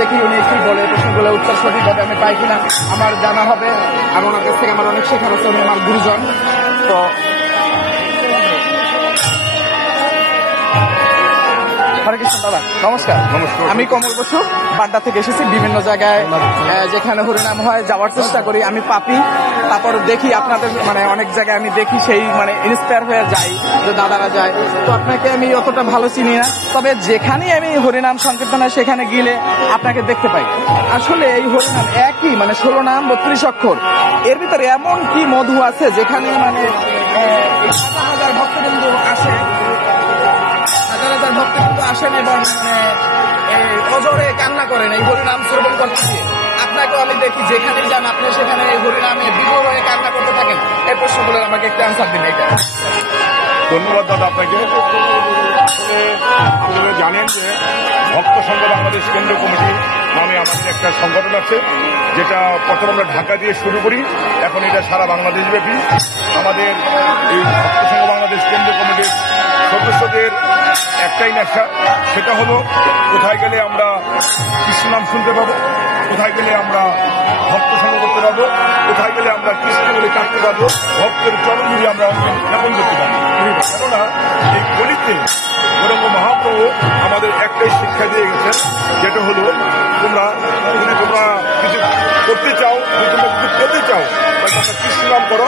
দেখি উনি কি বলে, প্রশ্নগুলো উত্তর সঠিকভাবে আমি পাই কিনা আমার জানা হবে। আর ওনার কাছ থেকে আমার অনেক শেখার আছে, উনি আমার গুরুজন। তো হরে কৃষ্ণ দাদা, নমস্কার। আমি কমল বসু বাড্ডা থেকে এসেছি। বিভিন্ন জায়গায় যেখানে হরিনাম হয় যাওয়ার চেষ্টা করি। আমি পাপি, তারপর দেখি আপনাদের মানে অনেক জায়গায় আমি দেখি, সেই মানে ইন্সপায়ার হয়ে যাই যে দাদারা যায়। তো আপনাকে আমি অতটা ভালো চিনি না, তবে যেখানেই আমি হরিনাম সংকীর্তন হয় সেখানে গেলে আপনাকে দেখতে পাই। আসলে এই হরিনাম একই মানে 16 নাম 32 অক্ষর, এর ভিতরে এমন কি মধু আছে যেখানে মানে হাজার হাজার ভক্তবৃন্দ আসে, হাজার হাজার ভক্তবৃন্দ আসেন এবং অজরে কান্না করেন এই হরিনাম শ্রবণ করতে গিয়ে। আপনাকেও আমি দেখি যেখানে যান আপনি সেখানে এই হরিনামে বিভোর হয়ে কান্না করতে থাকেন। এই প্রশ্নগুলো আমাকে একটু অ্যান্সার দিন। এটা ধন্যবাদ দাদা আপনাকে। আপনারা জানেন যে ভক্ত সংঘ বাংলাদেশ কেন্দ্র কমিটি নামে আমাদের একটা সংগঠন আছে, যেটা প্রথম আমরা ঢাকা দিয়ে শুরু করি, এখন এটা সারা বাংলাদেশ ব্যাপী। আমাদের এই ভক্ত সংঘ বাংলাদেশ কেন্দ্র কমিটির সদস্যদের একটাই নেশা, সেটা হলো কোথায় গেলে আমরা কৃষ্ণ নাম শুনতে পাবো, কোথায় গেলে আমরা ভক্ত সংঘ করতে পারবো, কোথায় গেলে আমরা কৃষ্ণ বলে কাটতে পারবো, ভক্তের চরণ ধরে আমরা জ্ঞাপন করতে পারবো। কেননা এই কলিতে গৌরাঙ্গ মহাপ্রভু আমাদের একটাই শিক্ষা দিয়ে গেছেন, যেটা হলো তোমরা যদি তোমরা কিছু করতে চাও, যদি তোমরা কিছু পেতে চাও, তাহলে তোমরা কৃষ্ণ নাম করো,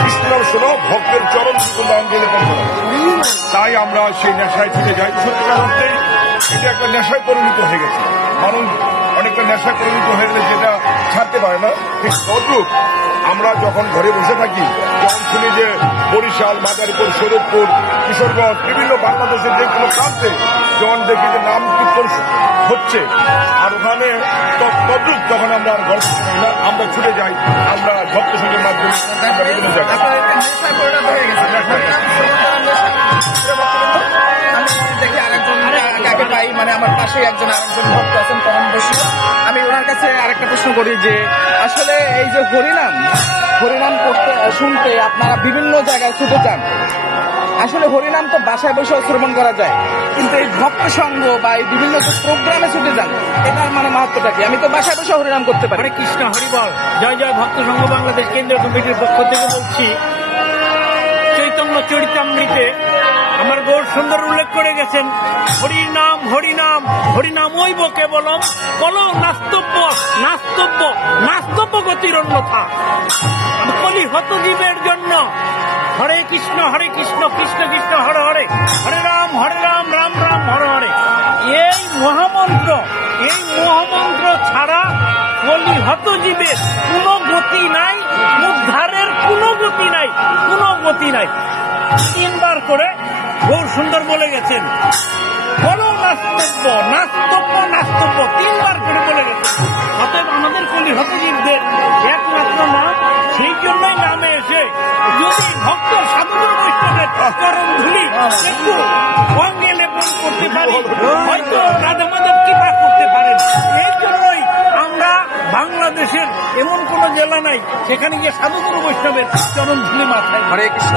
কৃষ্ণ নাম শোনো, ভক্তের চরণ তোমরা অঞ্জলিপন করো। তাই আমরা সেই নেশায় ছুটে যাই। সত্যিকার অর্থেই এটা একটা নেশায় পরিণত হয়ে গেছে। মানুষ অনেকটা নেশায় পরিণত হয়ে গেলে যেটা ছাড়তে পারে না, ঠিক তদ্রূপ আমরা যখন ঘরে বসে থাকি, যখন শুনি যে বরিশাল, মাদারীপুর, শরীয়তপুর, কিশোরগঞ্জ, বিভিন্ন বাংলাদেশের যে কোনো প্রান্তে যখন দেখি যে নাম কীর্তন হচ্ছে, আর ওখানে তদ্রূপ যখন আমরা আর গল্প করি না, আমরা ছুটে যাই, আমরা ভক্ত সংঘের মাধ্যমে আমরা বিভিন্ন জায়গায় দেখি আরেকজন কাকে পাই, মানে আমার পাশে একজন আরেকজন ভক্ত আছেন পরম বসু। আমি ওনার কাছে আরেকটা প্রশ্ন করি যে আসলে এই যে হরিনাম করতে শুনতে আপনারা বিভিন্ন জায়গায় ছুটে যান, আসলে হরিনাম তো বাসায় বসেও শ্রবণ করা যায়, কিন্তু এই ভক্ত সংঘ বা এই বিভিন্ন প্রোগ্রামে ছুটে যান, এটার মানে মাহাত্ম্যটা কি? আমি তো বাসায় বসে হরিনাম করতে পারি। হরে কৃষ্ণ, হরিবল, জয় জয়। ভক্ত সংঘ বাংলাদেশ কেন্দ্রীয় কমিটির পক্ষ থেকে বলছি, চৈতন্য চরিতামৃতে আমার গৌর সুন্দর উল্লেখ করে গেছেন, হরিনাম হরিনাম হরিনামইব কেবলম, কলো নাস্তব্য নাস্তব্য নাস্তব্য গতির অন্যথা। কলি হত জীবের জন্য হরে কৃষ্ণ কৃষ্ণ কৃষ্ণ হরে হরে, হরে রাম রাম রাম হরে হরে, এই মহামন্ত্র ছাড়া কলি হত জীবের কোনো গতি নাই, উদ্ধারের কোনো গতি নাই, কোনো গতি নাই। 3 বার করে গৌর সুন্দর বলে গেছেন, বলো নাস্তব্য নাস্তব্য নাস্তব্য, 3 বার করে বলে গেছেন। অতএব আমাদের কলি হতজীবদের একমাত্র নাম, সেই জন্যই নামে এসে যদি ভক্ত সাধুগুরু বৈষ্ণবের চরণ ধুলি একটু অঙ্গে লেপন করতে পারি, হয়তো রাধা মাধব কৃপা করতে পারেন। এই জন্যই আমরা বাংলাদেশের এমন কোন জেলা নাই সেখানে গিয়ে সাধুগুরু বৈষ্ণবের চরণ ধুলি মাথায়। হরে কৃষ্ণ।